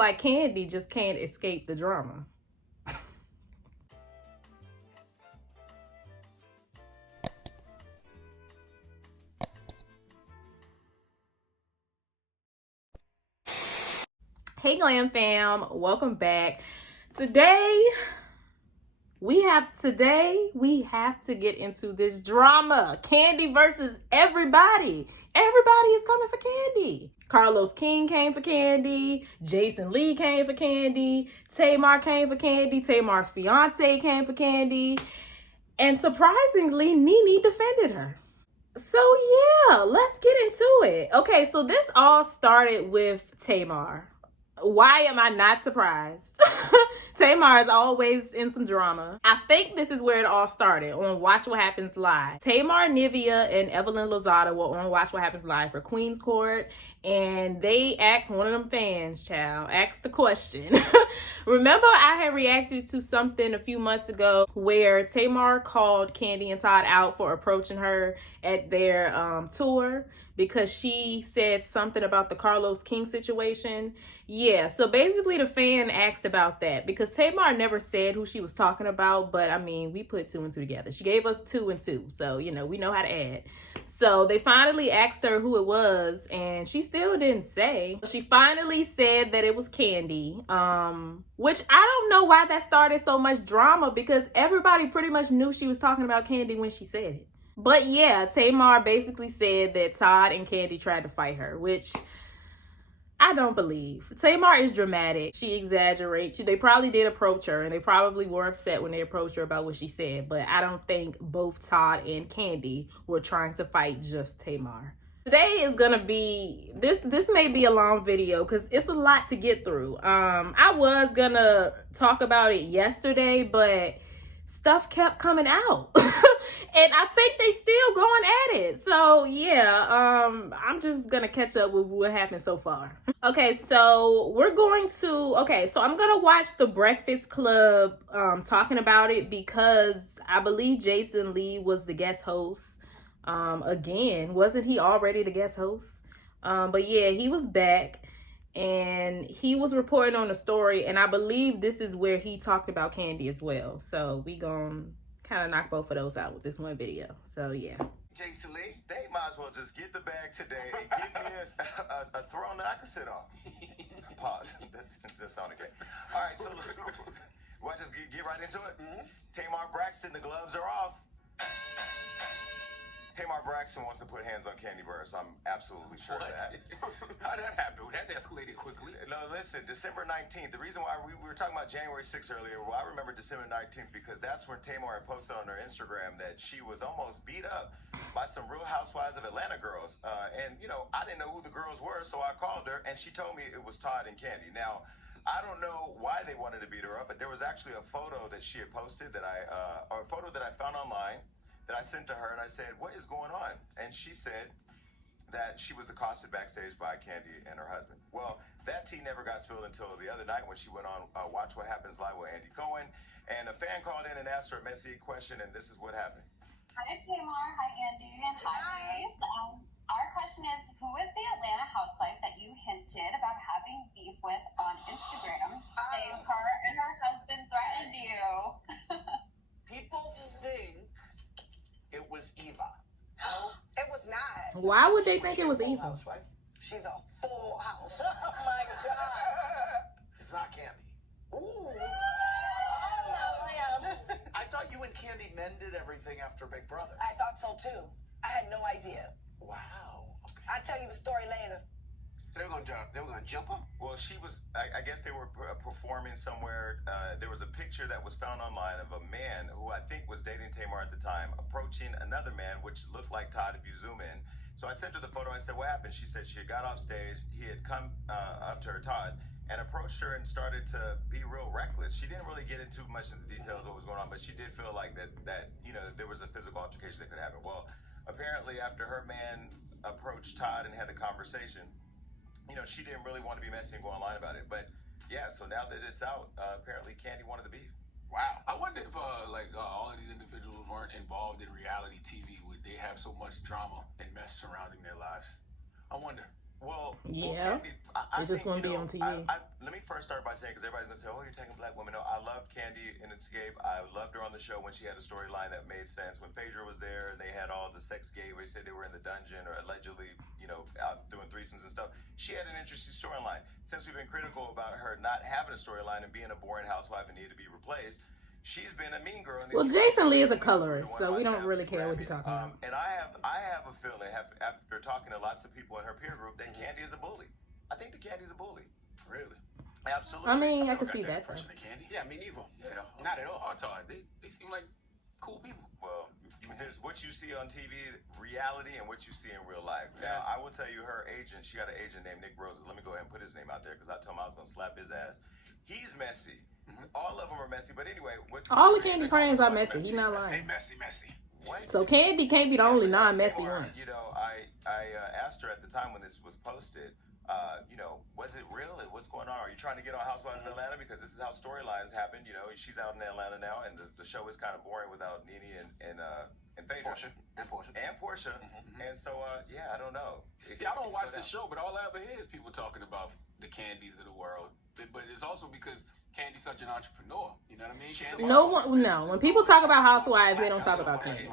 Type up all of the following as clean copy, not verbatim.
like Kandi just can't escape the drama. Hey Glam fam, welcome back. Today we have to get into this drama. Kandi versus everybody. Everybody is coming for Kandi. Carlos King came for Kandi. Jason Lee came for Kandi. Tamar came for Kandi. Tamar's fiance came for Kandi. And surprisingly, Nene defended her. So yeah, let's get into it. Okay, so this all started with Tamar. Why am I not surprised? Tamar is always in some drama. I think this is where it all started on Watch What Happens Live. Tamar, Nivea, and Evelyn Lozada were on Watch What Happens Live for Queen's Court, and they asked one of them fans, child, asked the question. Remember I had reacted to something a few months ago where Tamar called Kandi and Todd out for approaching her at their tour because she said something about the Carlos King situation. Yeah, so basically the fan asked about that because Tamar never said who she was talking about, but I mean, we put two and two together. She gave us 2 and 2, so you know, we know how to add. So they finally asked her who it was, and she still didn't say. She finally said that it was Kandi, which I don't know why that started so much drama because everybody pretty much knew she was talking about Kandi when she said it. But yeah, Tamar basically said that Todd and Kandi tried to fight her, which I don't believe. Tamar is dramatic. She exaggerates. They probably did approach her, and they probably were upset when they approached her about what she said. But I don't think both Todd and Kandi were trying to fight just Tamar. Today is gonna be this may be a long video because it's a lot to get through. I was gonna talk about it yesterday, but stuff kept coming out. And I think they still going at it. So yeah, I'm just gonna catch up with what happened so far. Okay, so I'm gonna watch the Breakfast Club talking about it because I believe Jason Lee was the guest host. Again, wasn't he already the guest host? But yeah, he was back and he was reporting on the story, and I believe this is where he talked about Kandi as well. So we gonna kind of knock both of those out with this one video. So yeah. Jason Lee, they might as well just get the bag today and give me a throne that I can sit on. Pause. That sounded great. All right, so we'll just get right into it. Tamar Braxton, the gloves are off. Tamar Braxton wants to put hands on Kandi Vs. I'm absolutely sure of that. How did that happen? That escalated quickly. No, listen, December 19th. The reason why we were talking about January 6th earlier, well, I remember December 19th because that's when Tamar had posted on her Instagram that she was almost beat up by some Real Housewives of Atlanta girls. And, you know, I didn't know who the girls were, so I called her, and she told me it was Todd and Kandi. Now, I don't know why they wanted to beat her up, but there was actually a photo that she had posted that or a photo that I found online that I sent to her, and I said, what is going on? And she said that she was accosted backstage by Kandi and her husband. Well, that tea never got spilled until the other night when she went on Watch What Happens Live with Andy Cohen, and a fan called in and asked her a messy question, and this is what happened. Hi, Tamar. Hi, Andy. And hi, Grace. Our question is, who is the Atlanta housewife that you hinted about having beef with on Instagram? Saying her and her husband threatened you. People think it was Eva. No, it was not. Why would they think it was Eva? Housewife. She's a full house. Oh my God. It's not Kandi. Ooh. I thought you and Kandi mended everything after Big Brother. I thought so too. I had no idea. Wow. Okay. I'll tell you the story later. So they were gonna jump him? Well, she was, I guess they were performing somewhere. There was a picture that was found online of a man who I think was dating Tamar at the time, approaching another man, which looked like Todd if you zoom in. So I sent her the photo. I said, what happened? She said she had got off stage. He had come up to her, Todd, and approached her and started to be real reckless. She didn't really get into much of the details of what was going on, but she did feel like that you know, there was a physical altercation that could happen. Well, apparently after her man approached Todd and had a conversation, you know, she didn't really want to be messy and go online about it. But yeah, so now that it's out, apparently Kandi wanted the beef. Wow. I wonder if all of these individuals weren't involved in reality TV. Would they have so much drama and mess surrounding their lives? I wonder. Well, Yeah. Kandi, They just think, won't be on TV. Let me first start by saying, because everybody's gonna say, "Oh, you're taking black women." No, I love Kandi in Escape. I loved her on the show when she had a storyline that made sense. When Phaedra was there, and they had all the sex gay where they said they were in the dungeon or allegedly, out doing threesomes and stuff. She had an interesting storyline. Since we've been critical about her not having a storyline and being a boring housewife and needed to be replaced, she's been a mean girl. Well, Jason Lee is a colorist, so we don't really care what he's talking about. And I have a feeling, after talking to lots of people in her peer group, that Kandi is a bully. I think the Kandi's a bully. Really? Absolutely. I mean, I can see that. Person of Kandi. Yeah, me neither. Yeah, Not at all. Hard time. They seem like cool people. Well, there's what you see on TV, reality, and what you see in real life. Now, I will tell you, her agent, she got an agent named Nick Roses. Let me go ahead and put his name out there because I told him I was going to slap his ass. He's messy. All of them are messy. But anyway, all the Kandi friends are messy. He's not lying. Messy. What? So Kandi can't be the only non-messy one. I asked her at the time when this was posted, was it real? What's going on? Are you trying to get on Housewives of Atlanta? Because this is how storylines happen. She's out in Atlanta now, and the show is kind of boring without Nene and Phaedra. Portia. And so, I don't know. See, I don't watch the show, but all I ever hear is people talking about the Kandis of the world. But it's also because Kandi's such an entrepreneur. You know what I mean? No. When people talk about Housewives, they don't talk about Kandi.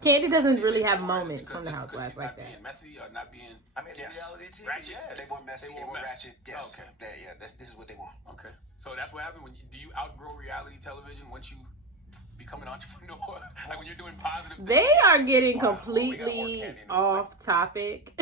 Kandi doesn't really have moments from the Housewives like that. Being messy or not being. I mean, it's reality TV. Ratchet. Yes. They want messy. They want ratchet. Yes. Okay. This is what they want. Okay. So that's what happened. Do you outgrow reality television once you become an entrepreneur? Like when you're doing positive things? They are getting completely off topic.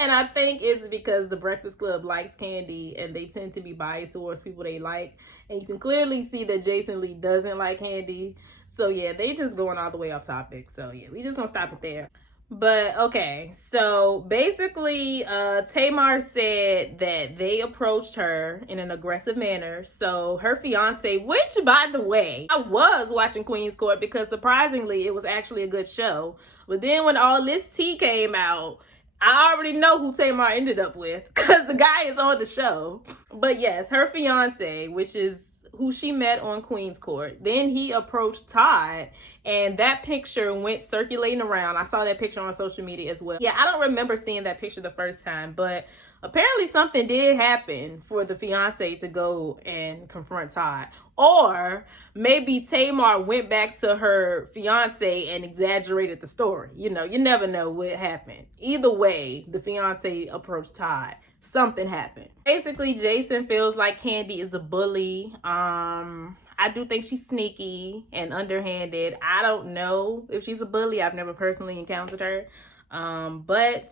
And I think it's because the Breakfast Club likes Kandi and they tend to be biased towards people they like. And you can clearly see that Jason Lee doesn't like Kandi. So yeah, they just going all the way off topic. So yeah, we just gonna stop it there. But okay, so basically Tamar said that they approached her in an aggressive manner. So her fiance, which by the way, I was watching Queen's Court because surprisingly it was actually a good show. But then when all this tea came out, I already know who Tamar ended up with because the guy is on the show. But yes, her fiance, which is who she met on Queen's Court. Then he approached Todd, and that picture went circulating around. I saw that picture on social media as well. Yeah, I don't remember seeing that picture the first time, but apparently something did happen for the fiance to go and confront Todd. Or maybe Tamar went back to her fiance and exaggerated the story. You never know what happened. Either way, the fiance approached Todd. Something happened. Basically, Jason feels like Kandi is a bully. I do think she's sneaky and underhanded. I don't know if she's a bully. I've never personally encountered her. But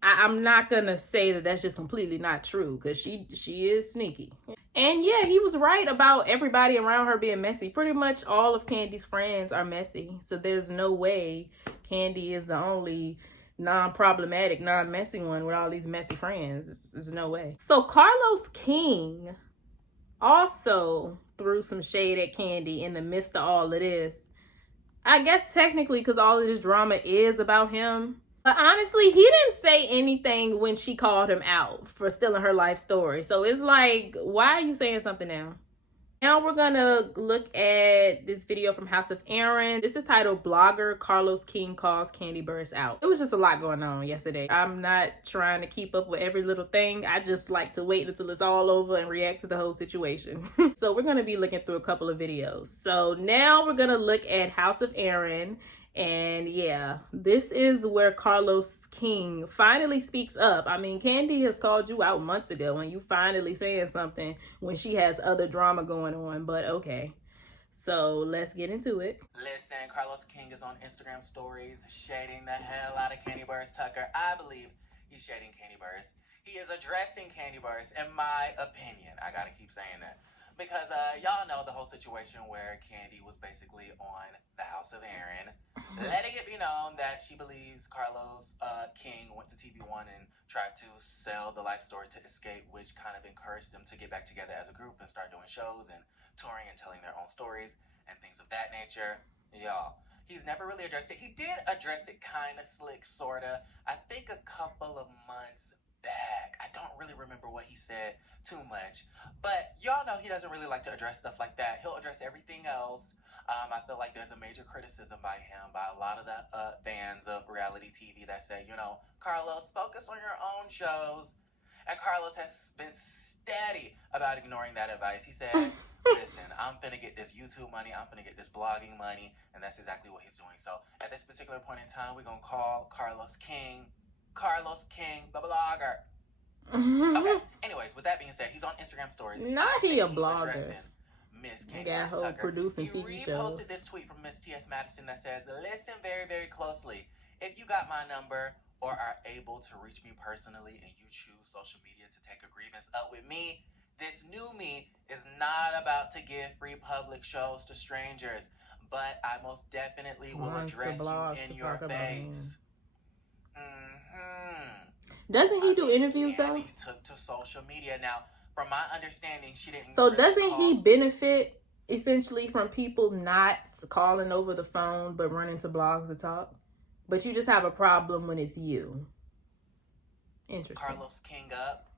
I'm not gonna say that that's just completely not true because she is sneaky. And yeah, he was right about everybody around her being messy. Pretty much all of Kandi's friends are messy. So there's no way Kandi is the only non-problematic, non-messy one with all these messy friends. There's no way. So Carlos King also threw some shade at Kandi in the midst of all of this. I guess technically because all of this drama is about him. But honestly, he didn't say anything when she called him out for stealing her life story. So it's like, why are you saying something now? Now we're gonna look at this video from House of Aaron. This is titled Blogger Carlos King Calls Kandi Burruss Out. It was just a lot going on yesterday. I'm not trying to keep up with every little thing. I just like to wait until it's all over and react to the whole situation. So we're gonna be looking through a couple of videos. So now we're gonna look at House of Aaron. And yeah, this is where Carlos King finally speaks up. I mean, Kandi has called you out months ago and you finally saying something when she has other drama going on, but okay. So let's get into it. Listen, Carlos King is on Instagram stories shading the hell out of Kandi Burruss Tucker. I believe he's shading Kandi Burruss. He is addressing Kandi Burruss, in my opinion. I gotta keep saying that. Because y'all know the whole situation where Kandi was basically on the House of Aaron, letting it be known that she believes Carlos King went to TV1 and tried to sell the life story to Escape, which kind of encouraged them to get back together as a group and start doing shows and touring and telling their own stories and things of that nature. Y'all, he's never really addressed it. He did address it kind of slick, sort of, I think a couple of months back. I don't really remember what he said too much, but y'all know he doesn't really like to address stuff like that. He'll address everything else. I feel like there's a major criticism by him, by a lot of the fans of reality TV that say, Carlos, focus on your own shows. And Carlos has been steady about ignoring that advice. He said, listen, I'm finna get this YouTube money, I'm finna get this blogging money, and that's exactly what he's doing. So at this particular point in time, we're gonna call Carlos King, the blogger. Okay, anyways, with that being said, he's on Instagram stories. Not he a blogger. Miss Kandi Got Vs whole Tucker. producing He TV shows. reposted this tweet from Miss T.S. Madison that says, listen very, very closely. If you got my number or are able to reach me personally and you choose social media to take a grievance up with me, this new me is not about to give free public shows to strangers, but I most definitely will address you in your face. Doesn't he do interviews though? He took to social media. Now, from my understanding, she didn't. So doesn't he benefit essentially from people not calling over the phone but running to blogs to talk? But you just have a problem when it's you. Interesting. Carlos King up.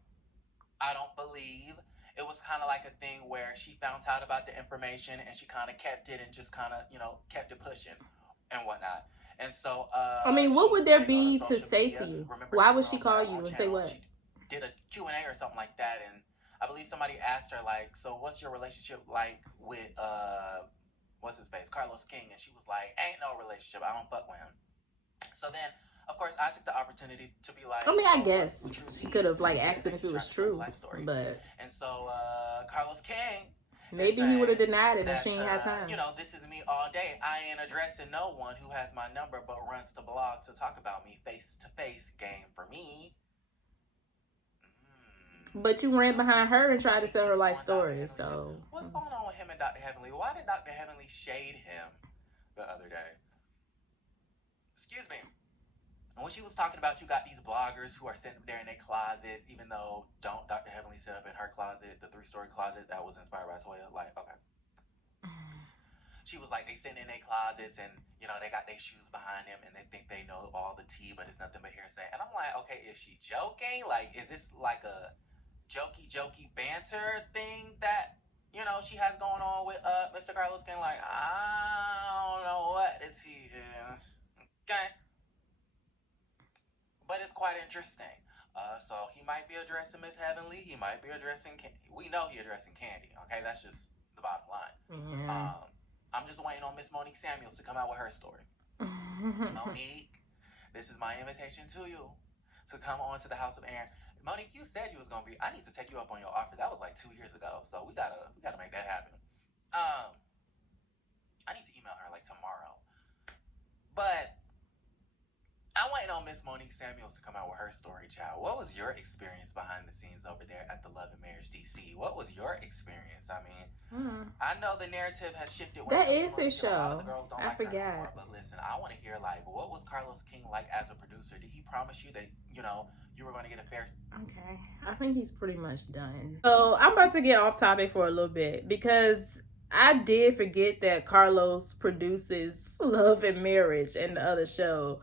I don't believe. It was kind of like a thing where she found out about the information and she kind of kept it and just kind of, kept it pushing and whatnot. And so, I mean, what would there be to say to you? Why would she call you and say what? She did a Q&A or something like that, and I believe somebody asked her, like, so what's your relationship like with, what's his face, Carlos King? And she was like, ain't no relationship. I don't fuck with him. So then, of course, I took the opportunity to be like, I mean, I guess she could have, like, asked him if it was true, but. And so, Carlos King. Maybe he would have denied it and she ain't had time. This is me all day. I ain't addressing no one who has my number but runs to blogs to talk about me face-to-face. Game for me. But you ran behind her and tried to sell her life story, so. What's going on with him and Dr. Heavenly? Why did Dr. Heavenly shade him the other day? Excuse me. When she was talking about you got these bloggers who are sitting there in their closets, even though Dr. Heavenly set up in her closet, the 3-story closet that was inspired by Toya. Like, okay. She was like, they sitting in their closets and, they got their shoes behind them and they think they know all the tea, but it's nothing but hearsay. And I'm like, okay, is she joking? Like, is this like a jokey banter thing that, she has going on with Mr. Carlos King? Like, I don't know what it's here. Okay. But it's quite interesting. So he might be addressing Miss Heavenly. He might be addressing we know he addressing Kandi. Okay, that's just the bottom line. Yeah. I'm just waiting on Miss Monique Samuels to come out with her story. Monique, this is my invitation to you to come on to the House of Aaron. Monique, you said you was gonna be. I need to take you up on your offer. That was like 2 years ago. So we gotta make that happen. I need to email her like tomorrow. But I'm waiting on Miss Monique Samuels to come out with her story, child. What was your experience behind the scenes over there at the Love and Marriage DC? What was your experience? I mean, I know the narrative has shifted. That is his show. I forgot. Anymore, but listen, I want to hear, like, what was Carlos King like as a producer? Did he promise you that, you were going to get a fair... Okay. I think he's pretty much done. So I'm about to get off topic for a little bit because I did forget that Carlos produces Love and Marriage and the other show.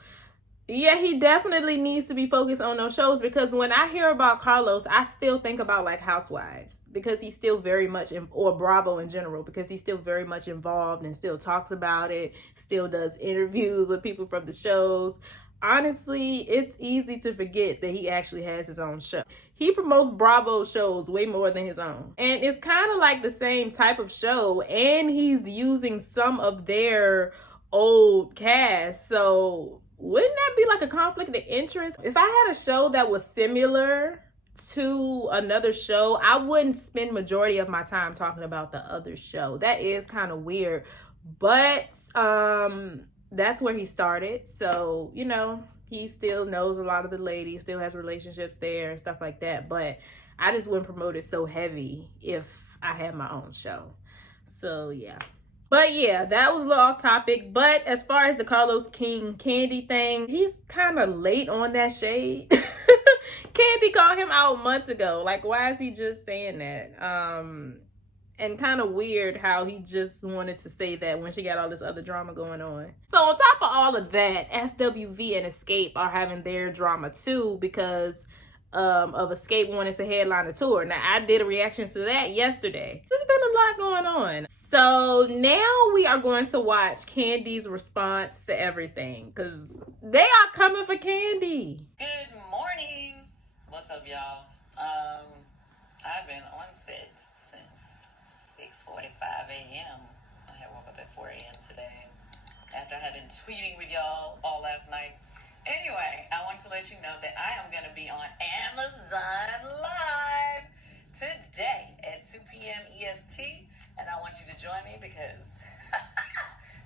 Yeah, he definitely needs to be focused on those shows because when I hear about Carlos, I still think about like Housewives because he's still very much, or Bravo in general, because he's still very much involved and still talks about it, still does interviews with people from the shows. Honestly, it's easy to forget that he actually has his own show. He promotes Bravo shows way more than his own. And it's kind of like the same type of show, and he's using some of their old cast, so... wouldn't that be like a conflict of interest? If I had a show that was similar to another show, I wouldn't spend majority of my time talking about the other show. That is kind of weird, but that's where he started. So, he still knows a lot of the ladies, still has relationships there and stuff like that. But I just wouldn't promote it so heavy if I had my own show. So, yeah. But yeah, that was a little off topic. But as far as the Carlos King Kandi thing, he's kind of late on that shade. Kandi called him out months ago. Like, why is he just saying that? And kind of weird how he just wanted to say that when she got all this other drama going on. So on top of all of that, SWV and Escape are having their drama too because of Escape wanting to headline a tour. Now, I did a reaction to that yesterday. There's been a lot going on. So now we are going to watch Kandi's response to everything, because they are coming for Kandi. Good morning. What's up, y'all? I've been on set since 6:45 a.m. I had woke up at 4 a.m. today after I had been tweeting with y'all all last night. Anyway, I want to let you know that I am going to be on Amazon Live today at 2 p.m. EST, and I want you to join me because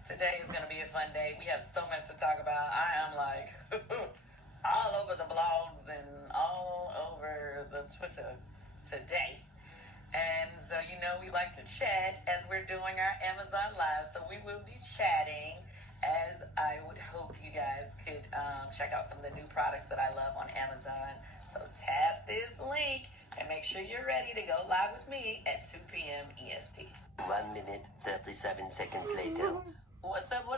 today is going to be a fun day. We have so much to talk about. I am like all over the blogs and all over the Twitter today. And so, you know, we like to chat as we're doing our Amazon Live. So we will be chatting, as I would hope you guys could check out some of the new products that I love on Amazon. So tap this link and make sure you're ready to go live with me at 2 p.m. EST. 1 minute, 37 seconds later. What's up,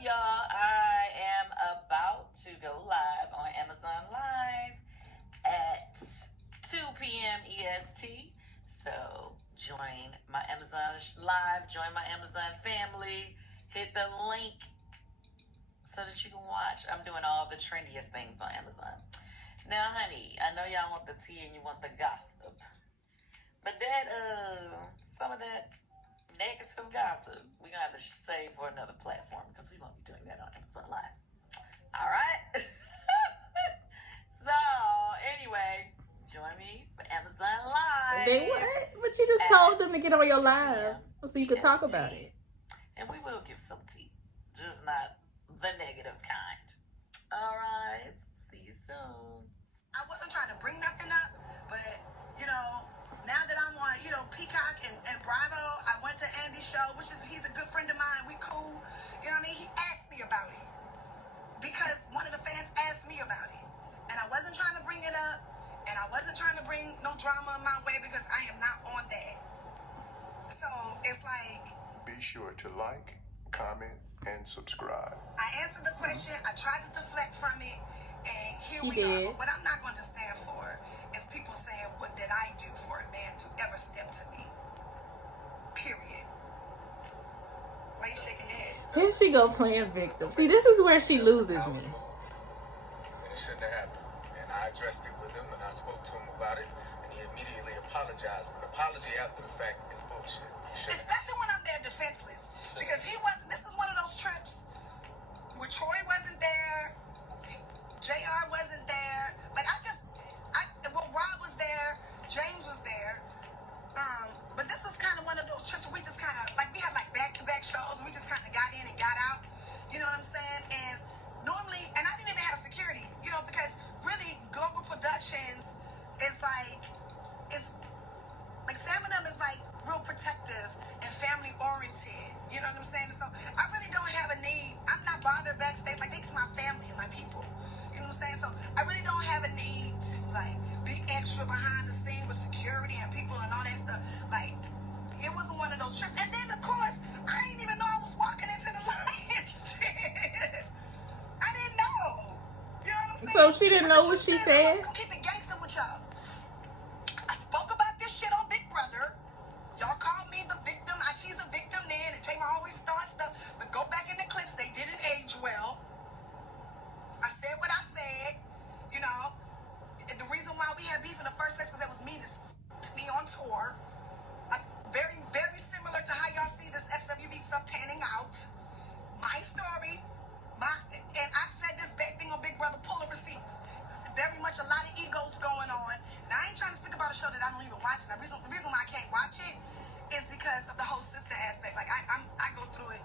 y'all? I am about to go live on Amazon Live at 2 p.m. EST. So join my Amazon Live, join my Amazon family, hit the link so that you can watch. I'm doing all the trendiest things on Amazon. Now, honey, I know y'all want the tea and you want the gossip, but that, some of that negative gossip, we're gonna have to save for another platform because we won't be doing that on Amazon Live. All right. So anyway, join me for Amazon Live. They what? But you just told them to get on your live so you could talk about it. And we will give some tea, just not the negative kind. All right. See you soon. I wasn't trying to bring nothing up, but, you know, now that I'm on, you know, Peacock and Bravo, I went to Andy's show, he's a good friend of mine. We cool. You know what I mean? He asked me about it because one of the fans asked me about it. And I wasn't trying to bring it up, and I wasn't trying to bring no drama my way because I am not on that. So it's like, be sure to like, comment, and subscribe. I answered the question, I tried to deflect from it, and here She we are. did. But what I'm not going to stand for is people saying, what did I do for a man to ever step to me? Period. Why you shaking your head? Here she go playing victim. See, this is where she loses me. And it shouldn't have happened. And I addressed it with him, and I spoke to him about it, and he immediately apologized. An apology after the fact is bullshit. Especially when I'm there defenseless. Because he wasn't, this is one of those trips where Troy wasn't there, JR wasn't there. Like, well, Rob was there, James was there. But this was kind of one of those trips where we just kind of, like, we had, like, back-to-back shows, and we just kind of got in and got out. You know what I'm saying? And normally, and I didn't even have security, you know, because really, Global Productions is like, it's, like, Sam and them is, like, real protective and family-oriented. You know what I'm saying? So I really don't have a need. I'm not bothered backstage. Like, these are my family and my people. You know what I'm saying? So I really don't have a need to, like, be extra behind the scene with security and people and all that stuff. Like, it wasn't one of those trips. And then, of course, I didn't even know I was walking into the Lions. I didn't know. You know what I'm saying? So she didn't know what she said? I'm keep it gangster with y'all. I spoke about this shit on Big Brother. Y'all called me the victim. She's a victim then, and Tamar always starts stuff. But go back in the clips. They didn't age well. I said what I said. You know, and the reason why we had beef in the first place was that was me on tour. Very, very similar to how y'all see this SWV stuff panning out. My story, and I said this back thing on Big Brother, pull the receipts. There's very much a lot of egos going on. And I ain't trying to speak about a show that I don't even watch. And the reason why I can't watch it is because of the whole sister aspect. Like, I go through it,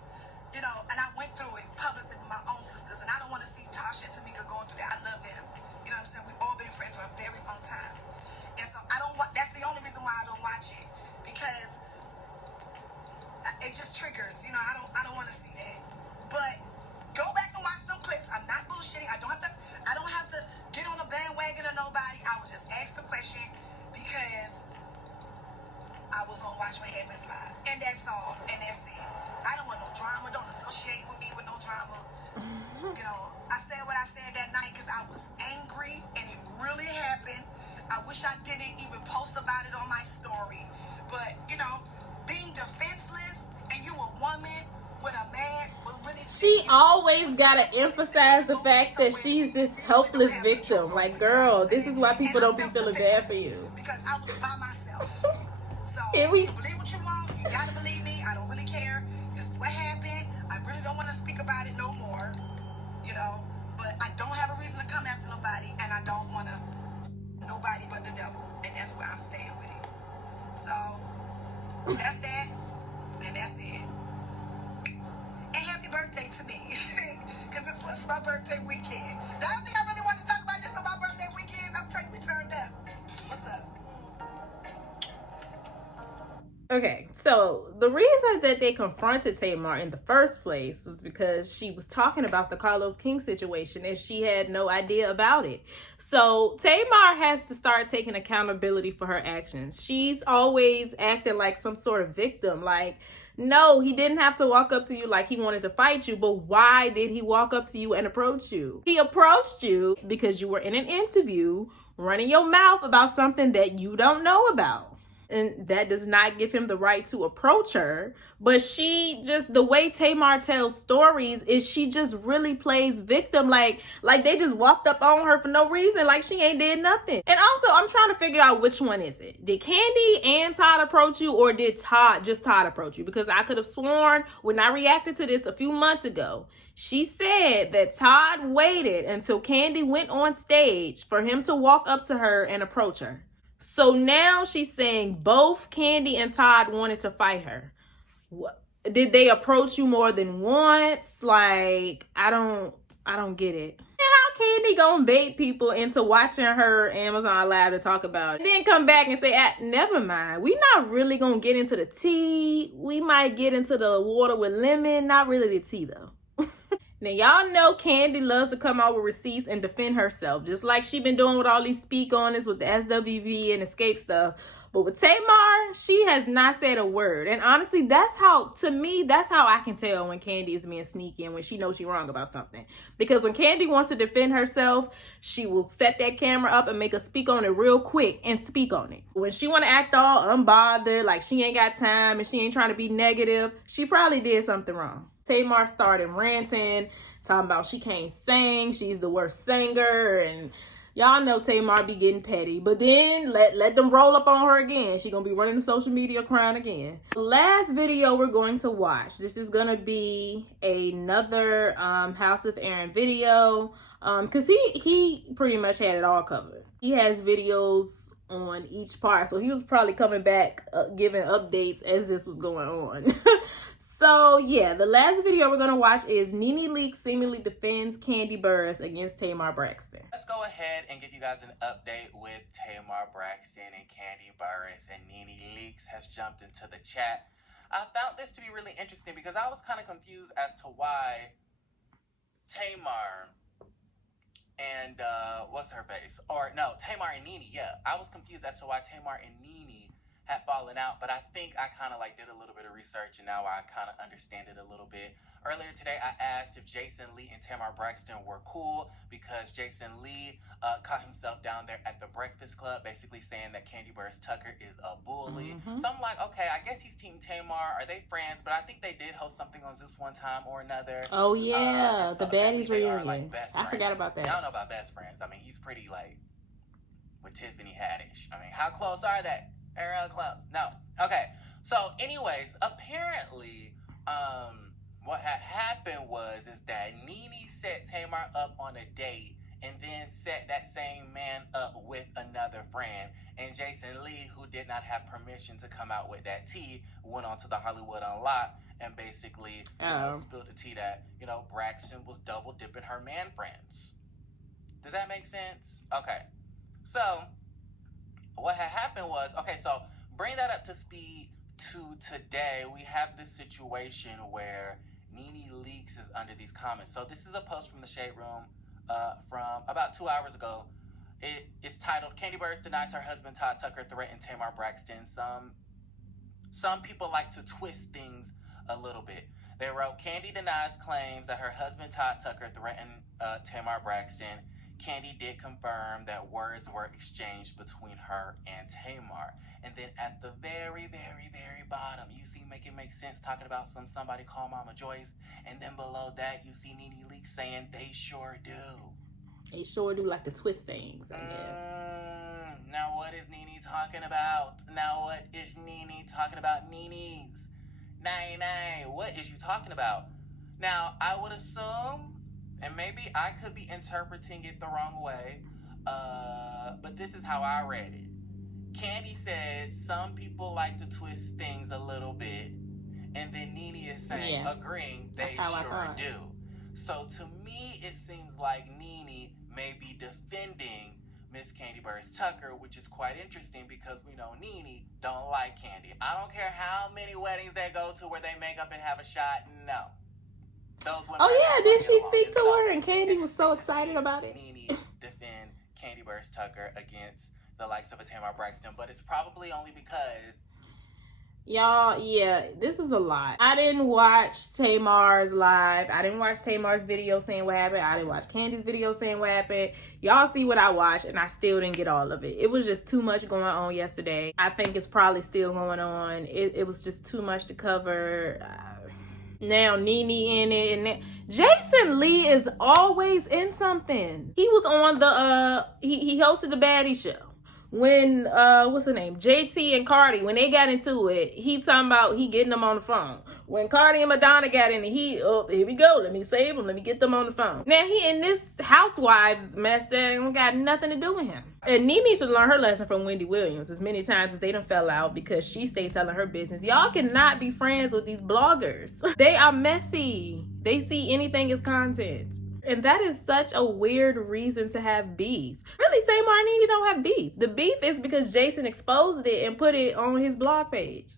you know, and I went through it publicly with my own sisters. And I don't want to see Tasha and Tamika going through that. I love them. You know what I'm saying? We've all been friends for a very long time. And so that's the only reason why I don't watch it. Because it just triggers, you know, I don't want to see that. But go back and watch them clips. I'm not bullshitting. I don't have to get on a bandwagon or nobody. I was just asked the question because I was on Watch What Happens Live. And that's all. And that's it. I don't want no drama. Don't associate with me with no drama. You know, I said what I said that night because I was angry and it really happened. I wish I didn't even post about it on my story. But, you know, being defenseless and you a woman with a man will really She always gotta emphasize the fact that she's this helpless victim. Like, girl, this is why people don't be feeling bad for you. Because I was by myself. So Here we you believe what you want, you gotta believe me, I don't really care. This is what happened. I really don't want to speak about it no more. You know, but I don't have a reason to come after nobody, and I don't want to nobody but the devil, and that's where I'm staying with it. So that's that, and that's it. And happy birthday to me, because it's my birthday weekend. The other thing I really want to talk about this on my birthday weekend, I'm taking me turned up. What's up? Okay, so the reason that they confronted Tamar in the first place was because she was talking about the Carlos King situation and she had no idea about it. So Tamar has to start taking accountability for her actions. She's always acting like some sort of victim. Like, no, he didn't have to walk up to you like he wanted to fight you, but why did he walk up to you and approach you? He approached you because you were in an interview running your mouth about something that you don't know about. And that does not give him the right to approach her. But she just, the way Tamar tells stories is she just really plays victim. Like they just walked up on her for no reason. Like she ain't did nothing. And also, I'm trying to figure out which one is it. Did Kandi and Todd approach you, or did Todd approach you? Because I could have sworn when I reacted to this a few months ago, she said that Todd waited until Kandi went on stage for him to walk up to her and approach her. So now she's saying both Kandi and Todd wanted to fight her. What, did they approach you more than once? Like, I don't get it. And how Kandi gonna bait people into watching her Amazon Live to talk about it, and then come back and say, never mind, we not really gonna get into the tea. We might get into the water with lemon, not really the tea though. Now, y'all know Kandi loves to come out with receipts and defend herself, just like she been doing with all these speak on this with the SWV and escape stuff. But with Tamar, she has not said a word. And honestly, that's how I can tell when Kandi is being sneaky and when she knows she's wrong about something. Because when Kandi wants to defend herself, she will set that camera up and make her speak on it real quick and speak on it. When she want to act all unbothered, like she ain't got time and she ain't trying to be negative, she probably did something wrong. Tamar started ranting, talking about she can't sing, she's the worst singer, and y'all know Tamar be getting petty. But then let them roll up on her again. She gonna be running the social media crying again. The last video we're going to watch, this is gonna be another House of Aaron video, because he pretty much had it all covered. He has videos on each part, so he was probably coming back giving updates as this was going on. So yeah, the last video we're gonna watch is Nene Leakes seemingly defends Kandi Vs against Tamar Braxton. Let's go ahead and give you guys an update with Tamar Braxton and Kandi Vs, and Nene Leakes has jumped into the chat. I found this to be really interesting because I was kind of confused as to why Tamar and Tamar and Nene. Yeah, I was confused as to why Tamar and Nene had fallen out, but I think I kind of did a little bit of research and now I kind of understand it a little bit. Earlier today, I asked if Jason Lee and Tamar Braxton were cool because Jason Lee caught himself down there at the Breakfast Club, basically saying that Kandi Vs Tucker is a bully. So I'm like, okay, I guess he's Team Tamar. Are they friends? But I think they did host something on Zeus one time or another. Oh yeah, so the baddies reunion. I forgot friends. about that. Y'all know about best friends. I mean, he's pretty with Tiffany Haddish. I mean, how close are they? Real close. No. Okay. So, anyways, apparently, what had happened is that Nene set Tamar up on a date and then set that same man up with another friend. And Jason Lee, who did not have permission to come out with that tea, went on to the Hollywood Unlocked and basically spilled the tea that, Braxton was double dipping her man friends. Does that make sense? Okay. So, what had happened so bring that up to speed to today. We have this situation where Nene Leakes is under these comments. So this is a post from the Shade Room from about 2 hours ago. It's titled, Kandi Vs denies her husband Todd Tucker threatened Tamar Braxton. Some people like to twist things a little bit. They wrote, Kandi denies claims that her husband Todd Tucker threatened Tamar Braxton. Kandi did confirm that words were exchanged between her and Tamar. And then at the very, very, very bottom, you see Make It Make Sense talking about somebody call Mama Joyce. And then below that, you see Nene Leakes saying they sure do. They sure do like to twist things, I guess. Now what is Nene talking about? Now what is Nene talking about? Nene's. Nay, what is you talking about? Now, I would assume, and maybe I could be interpreting it the wrong way, but this is how I read it. Kandi said some people like to twist things a little bit, and then Nene is saying, agreeing, they sure do. So to me, it seems like Nene may be defending Miss Kandi Vs Tucker, which is quite interesting because we know Nene don't like Kandi. I don't care how many weddings they go to where they make up and have a shot. No. Did she speak to her? And Kandi was so excited about it. Nene defend Kandi Vs Tucker against the likes of a Tamar Braxton, but it's probably only because y'all, this is a lot. I didn't watch Tamar's live. I didn't watch Tamar's video saying what happened. I didn't watch Kandi's video saying what happened. Y'all see what I watched, and I still didn't get all of it. It was just too much going on yesterday. I think it's probably still going on. It was just too much to cover. Now Nene in it, and Jason Lee is always in something. He was on the he hosted the Baddie show when what's her name, JT and Cardi, when they got into it. He talking about he getting them on the phone. When Cardi and Madonna got in it, here we go, let me save them, let me get them on the phone. Now he in this housewives mess that ain't got nothing to do with him. And Nene should learn her lesson from Wendy Williams as many times as they done fell out because she stayed telling her business. Y'all cannot be friends with these bloggers. They are messy. They see anything as content. And that is such a weird reason to have beef. Really, Tamar and Nene don't have beef. The beef is because Jason exposed it and put it on his blog page.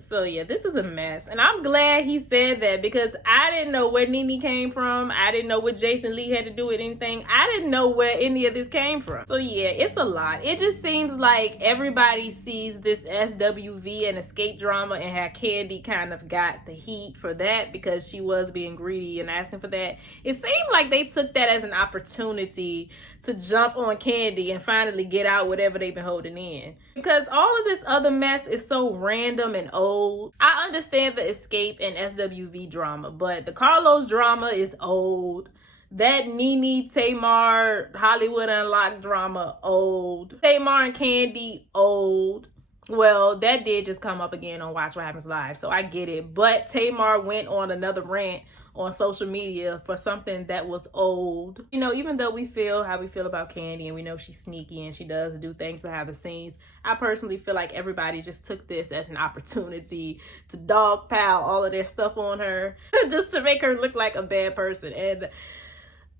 So this is a mess. And I'm glad he said that because I didn't know where Nene came from. I didn't know what Jason Lee had to do with anything. I didn't know where any of this came from. So it's a lot. It just seems like everybody sees this SWV and escape drama and how Kandi kind of got the heat for that because she was being greedy and asking for that. It seemed like they took that as an opportunity to jump on Kandi and finally get out whatever they've been holding in. Because all of this other mess is so random and old. I understand the escape and SWV drama, but the Carlos drama is old. That Nene, Tamar, Hollywood Unlocked drama, old. Tamar and Kandi, old. Well, that did just come up again on Watch What Happens Live, so I get it. But Tamar went on another rant on social media for something that was old. Even though we feel how we feel about Kandi and we know she's sneaky and she does do things behind the scenes, I personally feel like everybody just took this as an opportunity to dogpile all of their stuff on her just to make her look like a bad person. And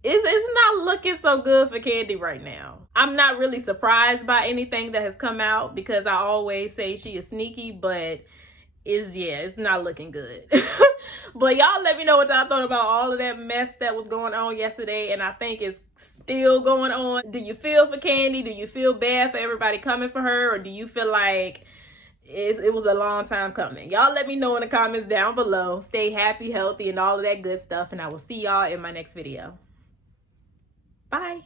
it's not looking so good for Kandi right now. I'm not really surprised by anything that has come out because I always say she is sneaky, but it's not looking good. But y'all let me know what y'all thought about all of that mess that was going on yesterday, and I think it's still going on. Do you feel for Kandi? Do you feel bad for everybody coming for her, or do you feel like it was a long time coming? Y'all let me know in the comments down below. Stay happy, healthy, and all of that good stuff, and I will see y'all in my next video. Bye.